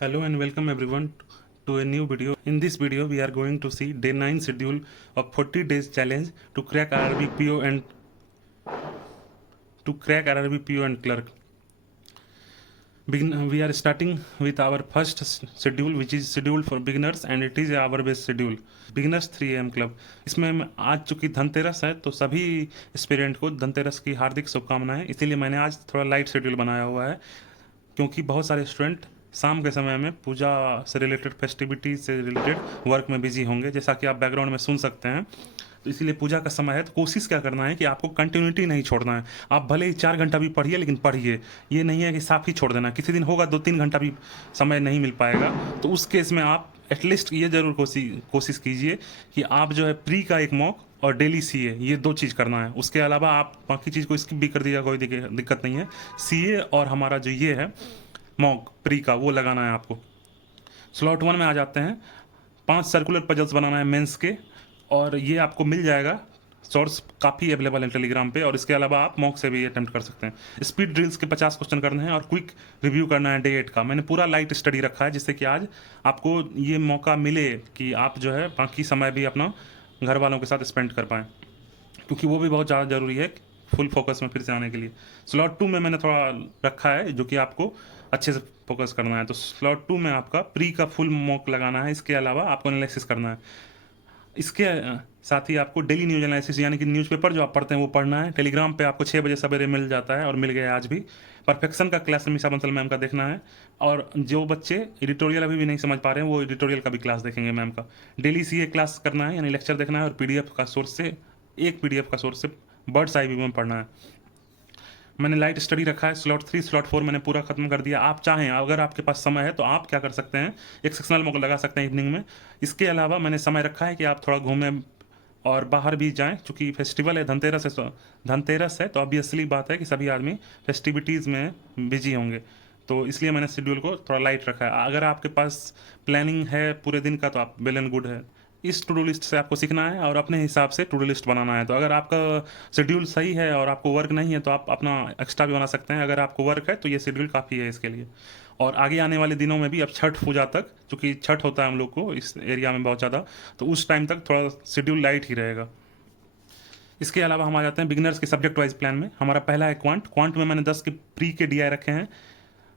Hello and welcome everyone to a new video. In this video, we are going to see day 9 schedule of 40 days challenge to crack RRB PO and clerk. We are starting with our first schedule, which is scheduled for beginners, and it is our best schedule. Beginners 3 AM club. इसमें आज चूंकि धनतेरस है तो सभी aspirant को धनतेरस की हार्दिक शुभकामनाएं. इसीलिए मैंने आज थोड़ा लाइट शेड्यूल बनाया हुआ है, क्योंकि बहुत सारे स्टूडेंट शाम के समय में पूजा से रिलेटेड, फेस्टिविटीज से रिलेटेड वर्क में बिजी होंगे, जैसा कि आप बैकग्राउंड में सुन सकते हैं. तो इसीलिए पूजा का समय है, तो कोशिश क्या करना है कि आपको कंटिन्यूटी नहीं छोड़ना है. आप भले ही 4 घंटा भी पढ़िए, लेकिन पढ़िए. ये नहीं है कि साफ ही छोड़ देना. किसी दिन होगा 2-3 घंटा भी समय नहीं मिल पाएगा, तो उस केस में आप एटलीस्ट ये ज़रूर कोशिश कीजिए कि आप जो है प्री का एक मॉक और डेली सीए, ये 2 चीज़ करना है. उसके अलावा आप बाकी चीज़ को स्किप भी कर दीजिएगा, कोई दिक्कत नहीं है. सीए और हमारा जो ये है मॉक प्री का, वो लगाना है आपको. स्लॉट 1 में आ जाते हैं. 5 सर्कुलर पजल्स बनाना है मेंस के, और ये आपको मिल जाएगा. सोर्स काफ़ी अवेलेबल है टेलीग्राम पे, और इसके अलावा आप मॉक से भी अटेम्प्ट कर सकते हैं. स्पीड ड्रिल्स के 50 क्वेश्चन करने हैं, और क्विक रिव्यू करना है डे 8 का. मैंने पूरा लाइट स्टडी रखा है, जिससे कि आज आपको ये मौका मिले कि आप जो है बाकी समय भी अपना घर वालों के साथ स्पेंड कर पाएँ, क्योंकि वो भी बहुत ज़्यादा ज़रूरी है फुल फोकस में फिर से आने के लिए. स्लॉट 2 में मैंने थोड़ा रखा है जो कि आपको अच्छे से फोकस करना है. तो स्लॉट 2 में आपका प्री का फुल मॉक लगाना है. इसके अलावा आपको एनालिसिस करना है. इसके साथ ही आपको डेली न्यूज एनालिसिस, यानी कि न्यूज़पेपर जो आप पढ़ते हैं वो पढ़ना है. टेलीग्राम पे आपको 6 बजे सवेरे मिल जाता है, और मिल गया आज भी. परफेक्शन का क्लास निशा बंसल मैम का देखना है, और जो बच्चे एडिटोरियल अभी भी नहीं समझ पा रहे हैं वो एडिटोरियल का भी क्लास देखेंगे मैम का. डेली सीए क्लास करना है, यानी लेक्चर देखना है, और पीडीएफ का सोर्स से, एक पीडीएफ का सोर्स से बर्ड्स आई व्यू में पढ़ना है. मैंने लाइट स्टडी रखा है. स्लॉट 3 स्लॉट 4 मैंने पूरा खत्म कर दिया. आप चाहें, अगर आपके पास समय है, तो आप क्या कर सकते हैं, एक सेक्शनल मॉक लगा सकते हैं इवनिंग में. इसके अलावा मैंने समय रखा है कि आप थोड़ा घूमें और बाहर भी जाएं, क्योंकि फेस्टिवल है, धनतेरस है, तो ऑब्वियसली बात है कि सभी आदमी फेस्टिविटीज़ में बिजी होंगे. तो इसलिए मैंने शेड्यूल को थोड़ा लाइट रखा है. अगर आपके पास प्लानिंग है पूरे दिन का, तो आप वेल एंड गुड है. इस टू डू लिस्ट से आपको सीखना है और अपने हिसाब से टू डू लिस्ट बनाना है. तो अगर आपका शेड्यूल सही है और आपको वर्क नहीं है, तो आप अपना एक्स्ट्रा भी बना सकते हैं. अगर आपको वर्क है तो ये शेड्यूल काफ़ी है इसके लिए. और आगे आने वाले दिनों में भी, अब छठ पूजा तक, क्योंकि छठ होता है हम लोग को इस एरिया में बहुत ज़्यादा, तो उस टाइम तक थोड़ा शेड्यूल लाइट ही रहेगा. इसके अलावा हम आ जाते हैं बिगिनर्स के सब्जेक्ट वाइज प्लान में. हमारा पहला है क्वांट में मैंने 10 के प्री के डीआई रखे हैं.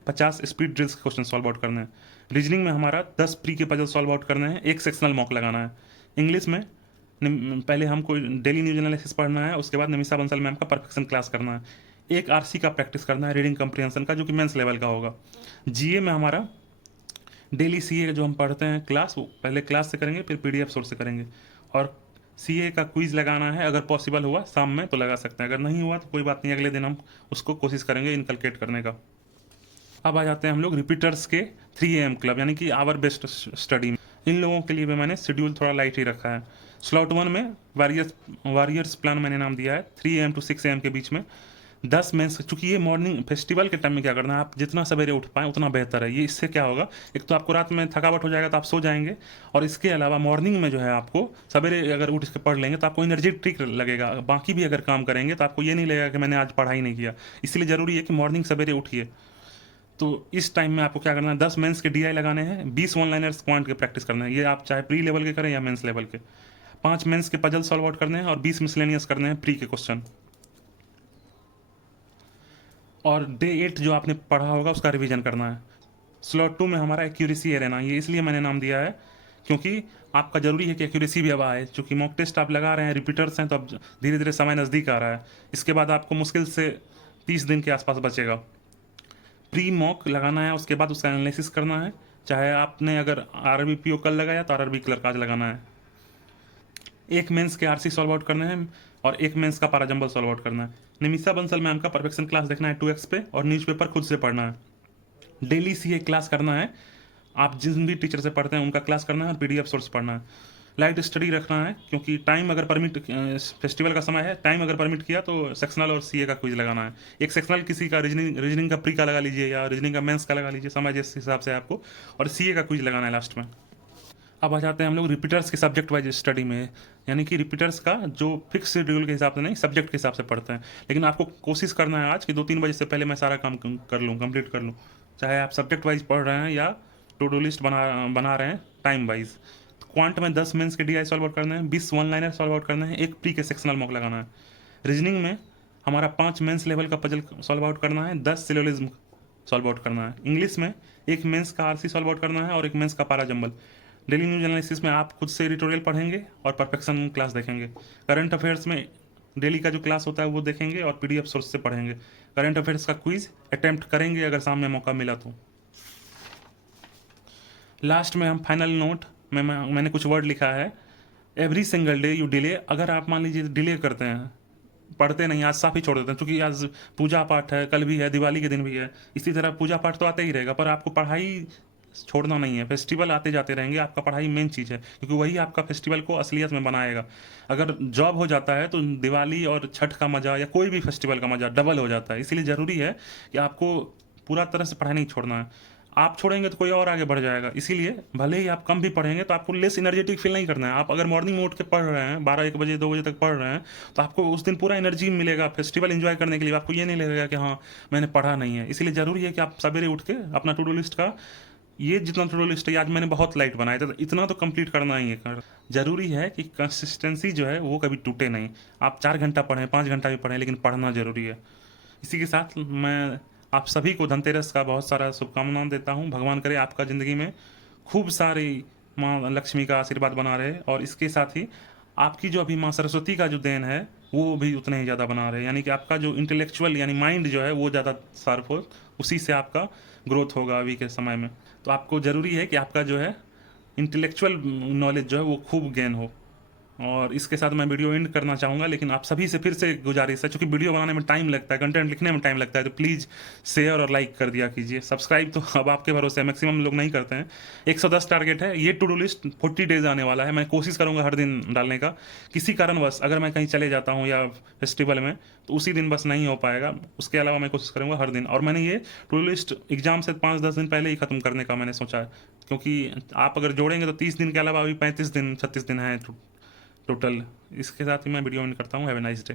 50 स्पीड ड्रिल्स के क्वेश्चन सॉल्व आउट करने हैं. रीजनिंग में हमारा 10 प्री के पजल सॉल्व आउट करने हैं, एक सेक्शनल मॉक लगाना है. इंग्लिश में पहले हमको डेली न्यूज एनालिसिस पढ़ना है, उसके बाद निमिषा बंसल मैम का परफेक्शन क्लास करना है. एक आरसी का प्रैक्टिस करना है, रीडिंग कंप्रीहेंशन का, जो कि मेंस लेवल का होगा. जीए में हमारा डेली सीए जो हम पढ़ते हैं क्लास, वो पहले क्लास से करेंगे, फिर पीडीएफ सोर्स से करेंगे. और सीए का क्विज लगाना है. अगर पॉसिबल हुआ शाम में तो लगा सकते हैं, अगर नहीं हुआ तो कोई बात नहीं, अगले दिन हम उसको कोशिश करेंगे इनकलकेट करने का. अब आ जाते हैं हम लोग रिपीटर्स के 3 AM क्लब, यानी कि आवर बेस्ट स्टडी. इन लोगों के लिए भी मैंने शेड्यूल थोड़ा लाइट ही रखा है. स्लॉट 1 में वॉरियर्स प्लान मैंने नाम दिया है. 3 AM to 6 AM के बीच में 10 मेंस. चूँकि ये मॉर्निंग फेस्टिवल के टाइम में क्या करना है, आप जितना सवेरे उठ पाएँ उतना बेहतर है. ये इससे क्या होगा, एक तो आपको रात में थकावट हो जाएगा तो आप सो जाएंगे, और इसके अलावा मॉर्निंग में जो है आपको सवेरे अगर उठ के पढ़ लेंगे तो आपको एनर्जेटिक लगेगा. बाकी भी अगर काम करेंगे तो आपको ये नहीं लगेगा कि मैंने आज पढ़ाई नहीं किया. इसलिए ज़रूरी है कि मॉर्निंग सवेरे उठिए. तो इस टाइम में आपको क्या करना है, 10 मेंस के डीआई लगाने हैं, 20 वन लाइनर्स क्वांट के प्रैक्टिस करना है. ये आप चाहे प्री लेवल के करें या मेंस लेवल के. 5 मेंस के पजल सॉल्व आउट करने हैं, और 20 मिसलेनियस करने हैं प्री के क्वेश्चन. और डे 8 जो आपने पढ़ा होगा उसका रिवीजन करना है. स्लॉट 2 में हमारा एक्यूरेसी है रहना. ये इसलिए मैंने नाम दिया है क्योंकि आपका ज़रूरी है कि एक्यूरेसी भी अब आए. चूँकि मॉक टेस्ट आप लगा रहे हैं, रिपीटर्स हैं, तो अब धीरे धीरे समय नज़दीक आ रहा है. इसके बाद आपको मुश्किल से 30 दिन के आसपास बचेगा. प्री मॉक लगाना है, उसके बाद उसका एनालिसिस करना है. चाहे आपने अगर आरआरबी पीओ कल लगाया तो आरआरबी क्लर्क आज लगाना है. एक मेंस के आरसी सॉल्व आउट करने हैं, और एक मेंस का पाराजंबल सॉल्व आउट करना है. निमिषा बंसल मैम का परफेक्शन क्लास देखना है 2x पे, और न्यूज़पेपर खुद से पढ़ना है. डेली सीए क्लास करना है. आप जिन भी टीचर से पढ़ते हैं उनका क्लास करना है, और पीडीएफ सोर्स पढ़ना है. लाइट स्टडी रखना है, क्योंकि टाइम अगर परमिट, फेस्टिवल का समय है, टाइम अगर परमिट किया तो सेक्शनल और सीए का क्विज लगाना है. एक सेक्शनल किसी का रीजनिंग का प्री का लगा लीजिए, या रीजनिंग का मेंस का लगा लीजिए, समय जिस हिसाब से आपको, और सीए का क्विज लगाना है लास्ट में. अब आ जाते हैं हम लोग रिपीटर्स के सब्जेक्ट वाइज स्टडी में, यानी कि रिपीटर्स का जो फिक्स शेड्यूल के हिसाब से नहीं, सब्जेक्ट के हिसाब से पढ़ते हैं. लेकिन आपको कोशिश करना है आज कि 2-3 बजे से पहले मैं सारा काम कर लूँ, कंप्लीट कर लूँ. चाहे आप सब्जेक्ट वाइज पढ़ रहे हैं या टू डू लिस्ट बना रहे हैं टाइम वाइज। क्वांट में 10 मेंस के DI सॉल्व आउट करने हैं, 20 वन लाइनर सॉल्व आउट करने हैं, एक प्री के सेक्शनल मॉक लगाना है। रीजनिंग में हमारा 5 मेंस लेवल का पजल सॉल्व आउट करना है, 10 सिलोजिज्म सॉल्व आउट करना है। इंग्लिश में एक मेंस का RC सॉल्व आउट करना है और एक मेंस का पारा जंबल। डेली न्यूज एनालिसिस में आप खुद से एडिटोरियल पढ़ेंगे और परफेक्शन क्लास देखेंगे। करंट अफेयर्स में डेली का जो क्लास होता है वो देखेंगे और PDF सोर्स से पढ़ेंगे। करंट अफेयर्स का क्विज अटेम्प्ट करेंगे अगर सामने मौका मिला तो। लास्ट में हम फाइनल नोट में मैंने कुछ वर्ड लिखा है। Every single day you delay. अगर आप मान लीजिए डिले करते हैं, पढ़ते नहीं, आज साफ ही छोड़ देते हैं, क्योंकि आज पूजा पाठ है, कल भी है, दिवाली के दिन भी है, इसी तरह पूजा पाठ तो आते ही रहेगा, पर आपको पढ़ाई छोड़ना नहीं है। फेस्टिवल आते जाते रहेंगे, आपका पढ़ाई मेन चीज़ है, क्योंकि वही आपका फेस्टिवल को असलियत में बनाएगा। अगर जॉब हो जाता है तो दिवाली और छठ का मज़ा या कोई भी फेस्टिवल का मज़ा डबल हो जाता है। इसीलिए ज़रूरी है कि आपको पूरा तरह से पढ़ाई नहीं छोड़ना है। आप छोड़ेंगे तो कोई और आगे बढ़ जाएगा। इसीलिए भले ही आप कम भी पढ़ेंगे तो आपको लेस एनर्जेटिक फील नहीं करना है। आप अगर मॉर्निंग में उठ के पढ़ रहे हैं, 12 1 बजे 2 बजे तक पढ़ रहे हैं, तो आपको उस दिन पूरा एनर्जी मिलेगा फेस्टिवल एंजॉय करने के लिए। आपको ये नहीं लगेगा कि हाँ मैंने पढ़ा नहीं है। इसीलिए ज़रूरी है कि आप सवेरे उठ के अपना टू डू लिस्ट का, ये जितना टू डू लिस्ट है, आज मैंने बहुत लाइट बनाया था, इतना तो कंप्लीट करना ही है। ज़रूरी है कि कंसिस्टेंसी जो है वो कभी टूटे नहीं। आप 4 घंटा पढ़ें, 5 घंटा भी पढ़ें, लेकिन पढ़ना ज़रूरी है। इसी के साथ मैं आप सभी को धनतेरस का बहुत सारा शुभकामनाएं देता हूँ। भगवान करे आपका ज़िंदगी में खूब सारी माँ लक्ष्मी का आशीर्वाद बना रहे, और इसके साथ ही आपकी जो अभी माँ सरस्वती का जो देन है वो भी उतने ही ज़्यादा बना रहे, यानी कि आपका जो इंटेलेक्चुअल यानी माइंड जो है वो ज़्यादा शार्प हो, उसी से आपका ग्रोथ होगा अभी के समय में। तो आपको ज़रूरी है कि आपका जो है इंटेलेक्चुअल नॉलेज जो है वो खूब गेन हो। और इसके साथ मैं वीडियो एंड करना चाहूँगा, लेकिन आप सभी से फिर से गुजारिश है, क्योंकि वीडियो बनाने में टाइम लगता है, कंटेंट लिखने में टाइम लगता है, तो प्लीज़ शेयर और लाइक कर दिया कीजिए। सब्सक्राइब तो अब आपके भरोसे है, मैक्सिमम लोग नहीं करते हैं। 110 टारगेट है। ये टू डू लिस्ट 40 डेज आने वाला है। मैं कोशिश करूँगा हर दिन डालने का। किसी कारणवश अगर मैं कहीं चले जाता हूँ या फेस्टिवल में, तो उसी दिन बस नहीं हो पाएगा। उसके अलावा मैं कोशिश करूँगा हर दिन। और मैंने ये टू डू लिस्ट एग्जाम से 5-10 दिन पहले ही ख़त्म करने का मैंने सोचा है, क्योंकि आप अगर जोड़ेंगे तो 30 दिन के अलावा अभी 35 दिन 36 दिन हैं टोटल। इसके साथ ही मैं वीडियो एंड करता हूँ। Have a nice day.